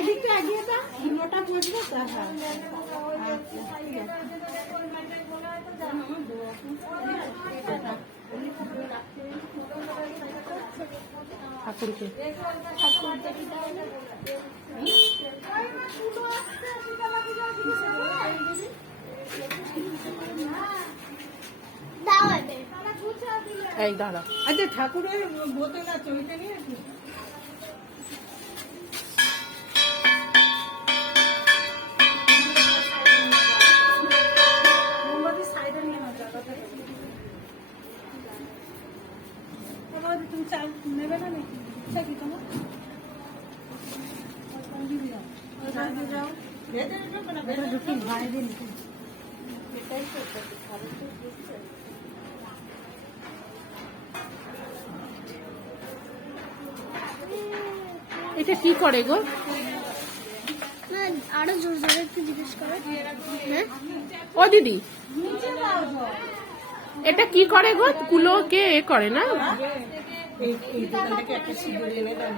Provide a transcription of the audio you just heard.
এদিকটা এগিয়ে দাও, ধুলোটা পড়বে তো। ঠাকুরকে এই দাঁড়া। আচ্ছা, ঠাকুরের বোতল আছে, ওইটা নিয়ে আসি। মোমবাতি সাইডে নিয়ে নাও, জায়গাটা তুমি চাল নেবে না নাকি? ইচ্ছা কি তোমার? এটা কি করে গো? আরো জোর জোরে একটু জিজ্ঞেস করো। হ্যাঁ ও দিদি, এটা কি করে গো? কুলোকে এ করে না? এই দোকান থেকে একটা সিঁদুর এনে দাও।